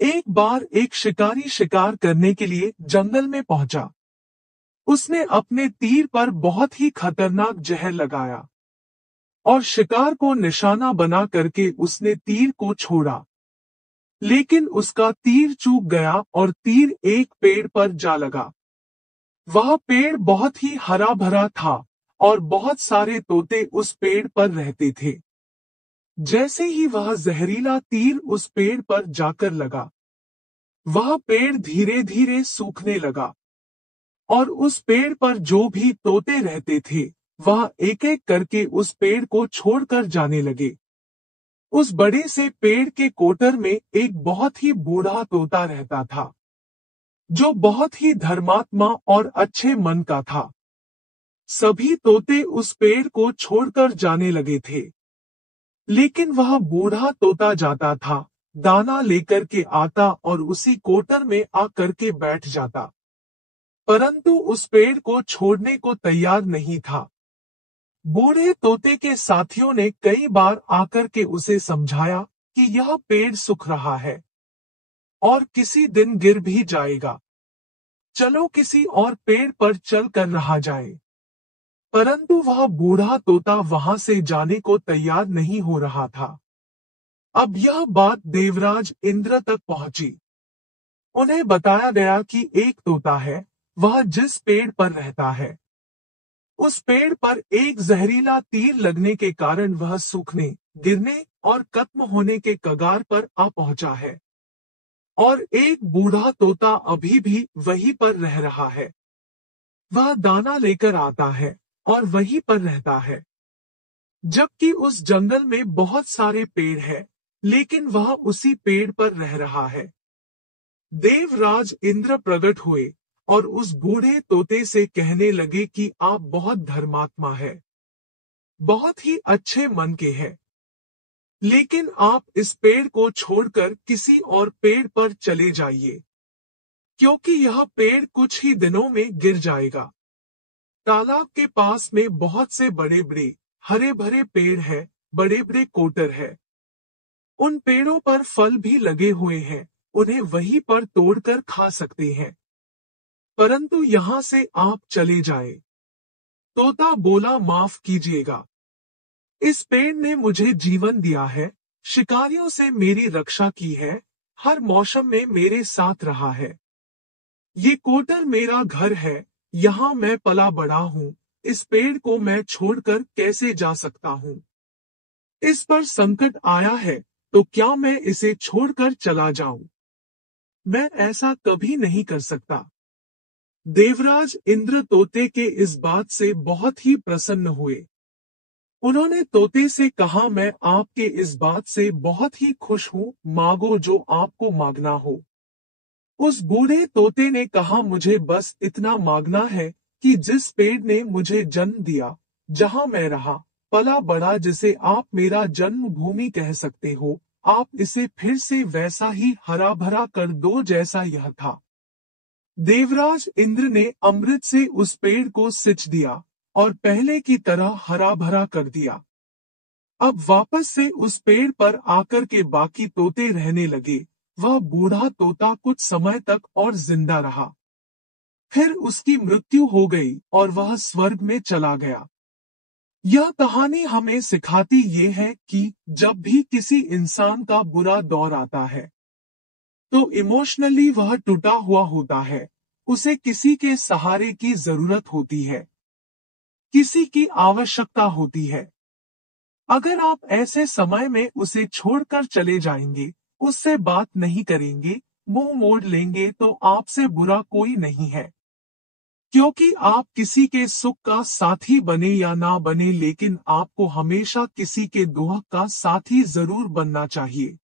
एक बार एक शिकारी शिकार करने के लिए जंगल में पहुंचा। उसने अपने तीर पर बहुत ही खतरनाक जहर लगाया और शिकार को निशाना बना करके उसने तीर को छोड़ा। लेकिन उसका तीर चूक गया और तीर एक पेड़ पर जा लगा। वह पेड़ बहुत ही हरा भरा था और बहुत सारे तोते उस पेड़ पर रहते थे। जैसे ही वह जहरीला तीर उस पेड़ पर जाकर लगा, वह पेड़ धीरे धीरे सूखने लगा और उस पेड़ पर जो भी तोते रहते थे, वह एक एक करके उस पेड़ को छोड़कर जाने लगे। उस बड़े से पेड़ के कोटर में एक बहुत ही बूढ़ा तोता रहता था, जो बहुत ही धर्मात्मा और अच्छे मन का था। सभी तोते उस पेड़ को छोड़कर जाने लगे थे, लेकिन वह बूढ़ा तोता जाता था, दाना लेकर के आता और उसी कोटर में आकर के बैठ जाता, परंतु उस पेड़ को छोड़ने को तैयार नहीं था। बूढ़े तोते के साथियों ने कई बार आकर के उसे समझाया कि यह पेड़ सूख रहा है और किसी दिन गिर भी जाएगा। चलो किसी और पेड़ पर चल कर रहा जाए। परंतु वह बूढ़ा तोता वहां से जाने को तैयार नहीं हो रहा था। अब यह बात देवराज इंद्र तक पहुंची। उन्हें बताया गया कि एक तोता है, वह जिस पेड़ पर रहता है, उस पेड़ पर एक जहरीला तीर लगने के कारण वह सूखने, गिरने और खत्म होने के कगार पर आ पहुंचा है। और एक बूढ़ा तोता अभी भी वहीं पर रह रहा है। वह दाना लेकर आता है और वहीं पर रहता है, जबकि उस जंगल में बहुत सारे पेड़ हैं, लेकिन वह उसी पेड़ पर रह रहा है। देवराज इंद्र प्रकट हुए और उस बूढ़े तोते से कहने लगे कि आप बहुत धर्मात्मा है, बहुत ही अच्छे मन के हैं, लेकिन आप इस पेड़ को छोड़कर किसी और पेड़ पर चले जाइए, क्योंकि यह पेड़ कुछ ही दिनों में गिर जाएगा। तालाब के पास में बहुत से बड़े बड़े हरे भरे पेड़ हैं, बड़े बड़े कोटर है। उन पेड़ों पर फल भी लगे हुए हैं, उन्हें वहीं पर तोड़कर खा सकते हैं, परंतु यहाँ से आप चले जाएं। तोता बोला, माफ कीजिएगा, इस पेड़ ने मुझे जीवन दिया है, शिकारियों से मेरी रक्षा की है, हर मौसम में मेरे साथ रहा है। ये कोटर मेरा घर है, यहाँ मैं पला बड़ा हूँ, इस पेड़ को मैं छोड़कर कैसे जा सकता हूँ? इस पर संकट आया है, तो क्या मैं इसे छोड़कर चला जाऊं? मैं ऐसा कभी नहीं कर सकता। देवराज इंद्र तोते के इस बात से बहुत ही प्रसन्न हुए। उन्होंने तोते से कहा, मैं आपके इस बात से बहुत ही खुश हूँ, मांगो जो आपको मांगना हो। उस बूढ़े तोते ने कहा, मुझे बस इतना मांगना है कि जिस पेड़ ने मुझे जन्म दिया, जहाँ मैं रहा, पला बड़ा, जिसे आप मेरा जन्मभूमि कह सकते हो, आप इसे फिर से वैसा ही हरा भरा कर दो जैसा यह था। देवराज इंद्र ने अमृत से उस पेड़ को सिंच दिया और पहले की तरह हरा भरा कर दिया। अब वापस से उस पेड़ पर आकर के बाकी तोते रहने लगे। वह बूढ़ा तोता कुछ समय तक और जिंदा रहा, फिर उसकी मृत्यु हो गई और वह स्वर्ग में चला गया। यह कहानी हमें सिखाती ये है कि जब भी किसी इंसान का बुरा दौर आता है, तो इमोशनली वह टूटा हुआ होता है, उसे किसी के सहारे की जरूरत होती है, किसी की आवश्यकता होती है। अगर आप ऐसे समय में उसे छोड़कर चले जाएंगे, उससे बात नहीं करेंगे, मुंह मोड़ लेंगे, तो आपसे बुरा कोई नहीं है, क्योंकि आप किसी के सुख का साथी बने या ना बने, लेकिन आपको हमेशा किसी के दुख का साथी जरूर बनना चाहिए।